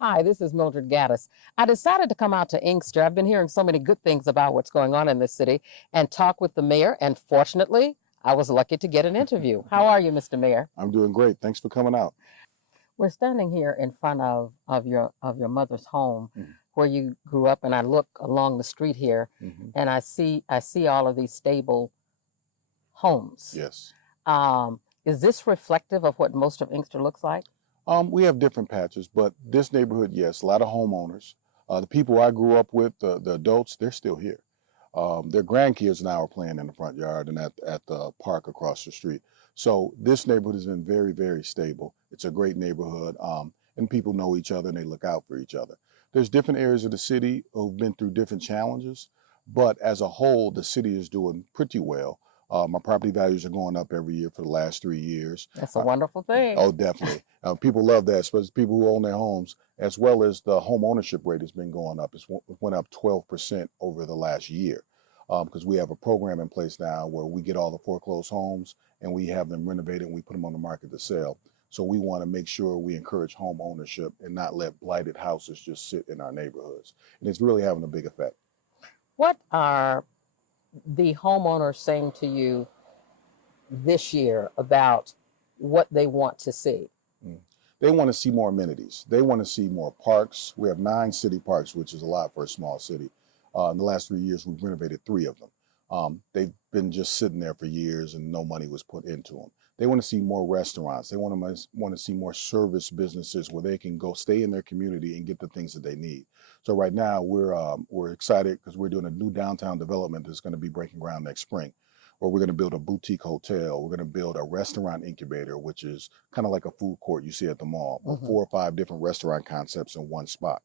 Hi, this is Mildred Gaddis. I decided to come out to Inkster. I've been hearing so many good things about what's going on in this city and talk with the mayor. And fortunately, I was lucky to get an interview. How are you, Mr. Mayor? I'm doing great. Thanks for coming out. We're standing here in front of your mother's home Mhm. where you grew up, and I look along the street here and I see all of these stable homes. Yes. Is this reflective of what most of Inkster looks like? We have different patches, but this neighborhood, yes, a lot of homeowners. The people I grew up with, the adults, they're still here. Their grandkids now are playing in the front yard and at the park across the street. So this neighborhood has been very, very stable. It's a great neighborhood, and people know each other and they look out for each other. There's different areas of the city who've been through different challenges, but as a whole, the city is doing pretty well. My property values are going up every year for the last 3 years. That's a wonderful thing. Oh, definitely. People love that, especially people who own their homes, as well as the home ownership rate has been going up. It went up 12% over the last year because we have a program in place now where we get all the foreclosed homes and we have them renovated and we put them on the market to sell. So we want to make sure we encourage home ownership and not let blighted houses just sit in our neighborhoods. And it's really having a big effect. What are the homeowners saying to you this year about what they want to see? They want to see more amenities. They want to see more parks. We have 9 city parks, which is a lot for a small city. In the last 3 years, we've renovated 3 of them. They've been just sitting there for years and no money was put into them. They want to see more restaurants. They want to see more service businesses where they can go stay in their community and get the things that they need. So right now we're excited because we're doing a new downtown development that's going to be breaking ground next spring, where we're going to build a boutique hotel. We're going to build a restaurant incubator, which is kind of like a food court you see at the mall, with 4 or 5 different restaurant concepts in one spot.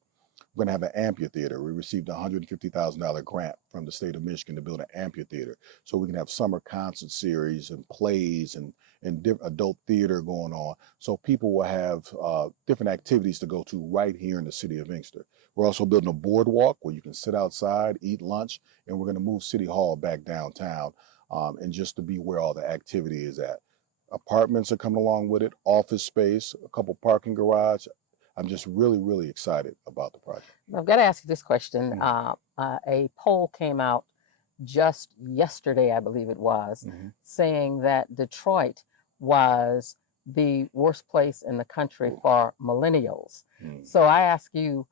We're going to have an amphitheater. We received a $150,000 grant from the state of Michigan to build an amphitheater so we can have summer concert series and plays and adult theater going on. So people will have different activities to go to right here in the city of Inkster. We're also building a boardwalk where you can sit outside, eat lunch, and we're going to move City Hall back downtown and just to be where all the activity is at. Apartments are coming along with it, office space, a couple parking garage. I'm just really, really excited about the project. I've got to ask you this question. A poll came out just yesterday, I believe it was, saying that Detroit was the worst place in the country for millennials. So I ask you,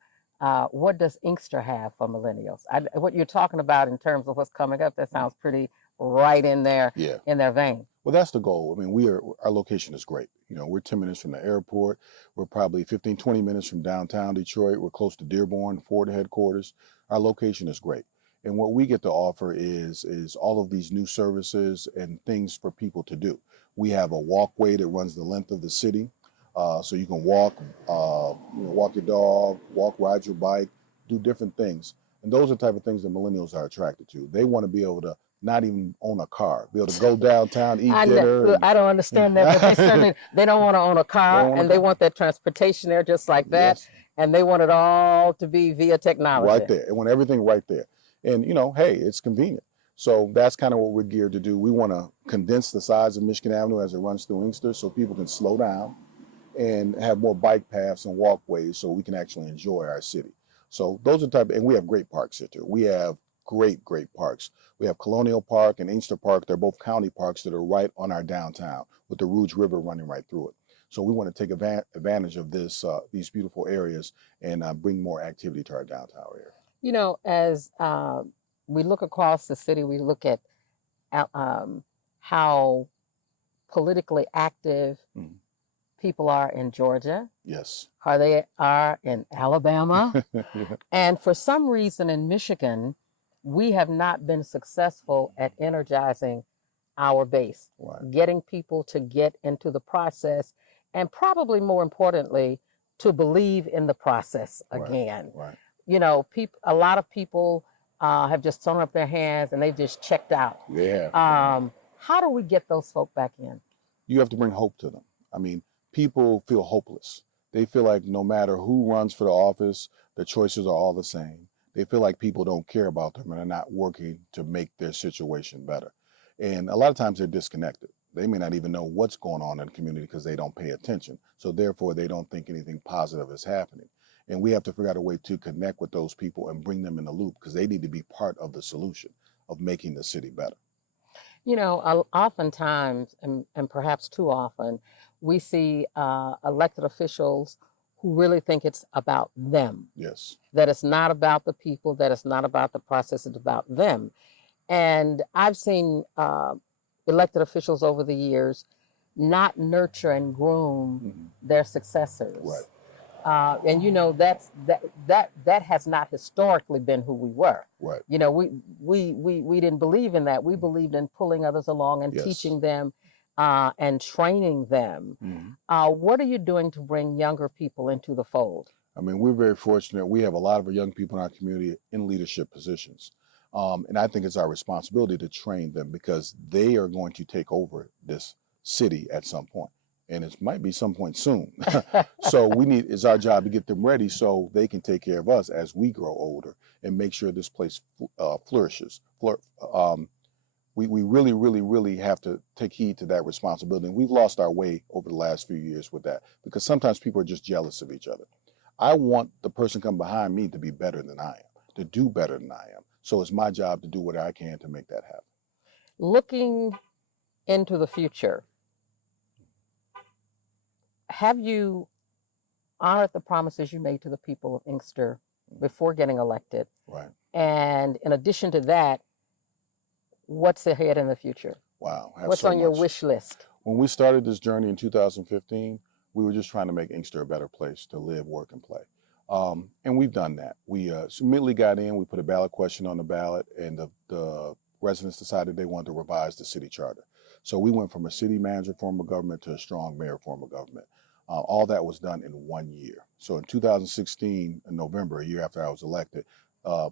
what does Inkster have for millennials? What you're talking about in terms of what's coming up, that sounds pretty right in their vein. Well, that's the goal. I mean, our location is great. You know, we're 10 minutes from the airport. We're probably 15, 20 minutes from downtown Detroit. We're close to Dearborn, Ford headquarters. Our location is great. And what we get to offer is all of these new services and things for people to do. We have a walkway that runs the length of the city. So you can walk, walk your dog, ride your bike, do different things. And those are the type of things that millennials are attracted to. They want to be able to not even own a car, be able to go downtown, eat dinner. I don't understand that, but they don't want to own a car, and they want that transportation there just like that. Yes. And they want it all to be via technology. Right there. They want everything right there. And, hey, it's convenient. So that's kind of what we're geared to do. We want to condense the size of Michigan Avenue as it runs through Inkster so people can slow down and have more bike paths and walkways so we can actually enjoy our city. So those are and we have great parks here too. We have great parks. We have Colonial Park and Inkster Park. They're both county parks that are right on our downtown with the Rouge River running right through it. So we want to take advantage of these beautiful areas and bring more activity to our downtown area. You know, as we look across the city, we look at how politically active people are in Georgia. Yes. How they are in Alabama. And for some reason in Michigan, we have not been successful at energizing our base, getting people to get into the process, and probably more importantly, to believe in the process again. Right. You know, a lot of people have just thrown up their hands and they've just checked out. Yeah. How do we get those folk back in? You have to bring hope to them. I mean, people feel hopeless. They feel like no matter who runs for the office, the choices are all the same. They feel like people don't care about them and are not working to make their situation better. And a lot of times they're disconnected. They may not even know what's going on in the community because they don't pay attention. So therefore, they don't think anything positive is happening. And we have to figure out a way to connect with those people and bring them in the loop because they need to be part of the solution of making the city better. You know, oftentimes, and perhaps too often, we see elected officials who really think it's about them. Yes. That it's not about the people, that it's not about the process, it's about them. And I've seen elected officials over the years not nurture and groom their successors. Right. And you know that has not historically been who we were. Right. You know, we didn't believe in that. We believed in pulling others along and Yes. teaching them and training them. What are you doing to bring younger people into the fold? I mean, we're very fortunate. We have a lot of young people in our community in leadership positions. And I think it's our responsibility to train them because they are going to take over this city at some point. And it might be some point soon. So it's our job to get them ready so they can take care of us as we grow older and make sure this place flourishes. We really, really, really have to take heed to that responsibility. And we've lost our way over the last few years with that because sometimes people are just jealous of each other. I want the person coming behind me to be better than I am, to do better than I am. So it's my job to do what I can to make that happen. Looking into the future, have you honored the promises you made to the people of Inkster before getting elected? Right. And in addition to that, what's ahead in the future? Wow. What's on your wish list? When we started this journey in 2015, we were just trying to make Inkster a better place to live, work, and play. And we've done that. We immediately got in, we put a ballot question on the ballot, and the residents decided they wanted to revise the city charter. So we went from a city manager form of government to a strong mayor form of government. All that was done in 1 year. So in 2016, in November, a year after I was elected,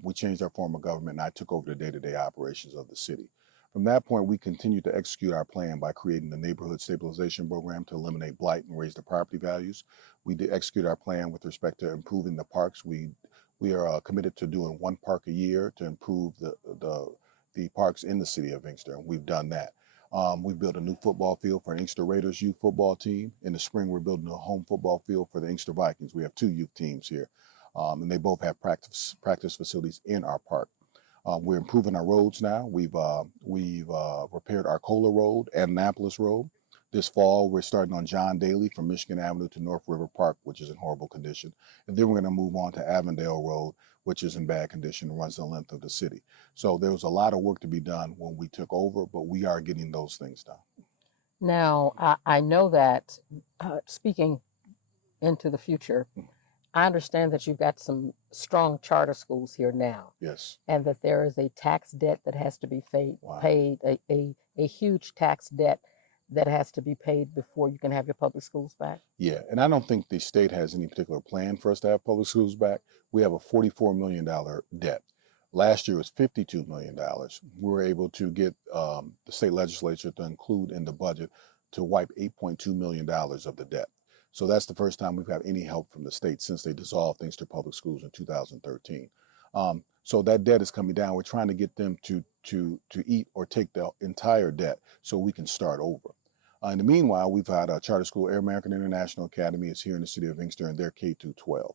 we changed our form of government and I took over the day-to-day operations of the city. From that point, we continued to execute our plan by creating the Neighborhood Stabilization Program to eliminate blight and raise the property values. We did execute our plan with respect to improving the parks. We are committed to doing one park a year to improve the parks in the city of Inkster, and we've done that. We built a new football field for an Inkster Raiders youth football team. In the spring, we're building a home football field for the Inkster Vikings. We have 2 youth teams here, and they both have practice facilities in our park. We're improving our roads now. We've repaired our Arcola Road and Annapolis Road. This fall, we're starting on John Daly from Michigan Avenue to North River Park, which is in horrible condition. And then we're going to move on to Avondale Road, which is in bad condition and runs the length of the city. So there was a lot of work to be done when we took over, but we are getting those things done. Now, I know that speaking into the future, I understand that you've got some strong charter schools here now. Yes. And that there is a tax debt that has to be paid, a huge tax debt that has to be paid before you can have your public schools back. Yeah, and I don't think the state has any particular plan for us to have public schools back. We have a $44 million debt. Last year was $52 million. We were able to get the state legislature to include in the budget to wipe $8.2 million of the debt. So that's the first time we've had any help from the state since they dissolved Inkster Public Schools in 2013. So that debt is coming down. We're trying to get them to eat or take the entire debt so we can start over. In the meanwhile, we've had a charter school, Air American International Academy is here in the city of Inkster, and they're K-12.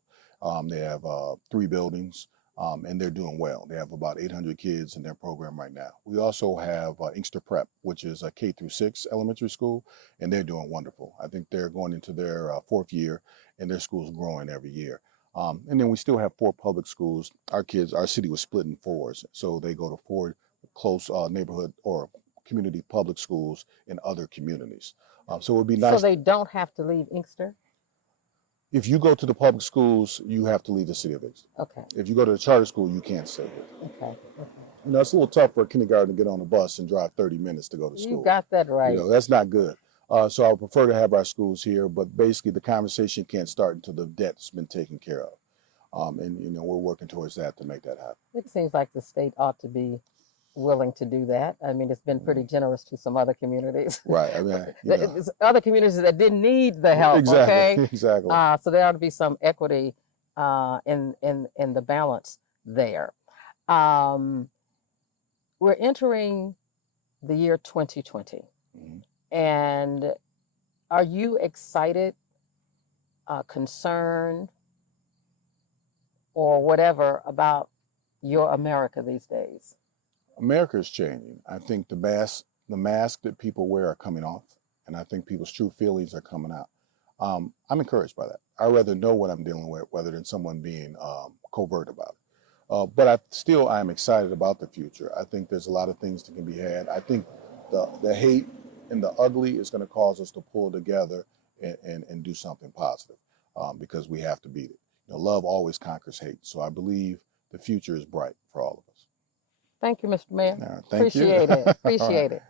They have 3 buildings, and they're doing well. They have about 800 kids in their program right now. We also have Inkster Prep, which is a K-6 elementary school, and they're doing wonderful. I think they're going into their 4th year, and their school's growing every year. And then we still have 4 public schools. Our city was split in 4s, so they go to 4 close neighborhood or community public schools in other communities. So it would be nice. So they don't have to leave Inkster? If you go to the public schools, you have to leave the city of Inkster. Okay. If you go to the charter school, you can't stay here. Okay. You know, it's a little tough for a kindergarten to get on a bus and drive 30 minutes to go to school. You got that right. You know, that's not good. So I would prefer to have our schools here, but basically the conversation can't start until the debt's been taken care of. And, you know, we're working towards that to make that happen. It seems like the state ought to be willing to do that. I mean, it's been pretty generous to some other communities. Right. I mean, other communities that didn't need the help. Exactly. Okay. Exactly. So there ought to be some equity in the balance there. We're entering the year 2020. Mhm. And are you excited, concerned, or whatever about your America these days? America is changing. I think the mask that people wear are coming off, and I think people's true feelings are coming out. I'm encouraged by that. I'd rather know what I'm dealing with rather than someone being covert about it. But I am excited about the future. I think there's a lot of things that can be had. I think the hate and the ugly is going to cause us to pull together and do something positive because we have to beat it. Love always conquers hate. So I believe the future is bright for all of us. Thank you, Mr. Mayor. Thank you. Appreciate it. All right. Appreciate it.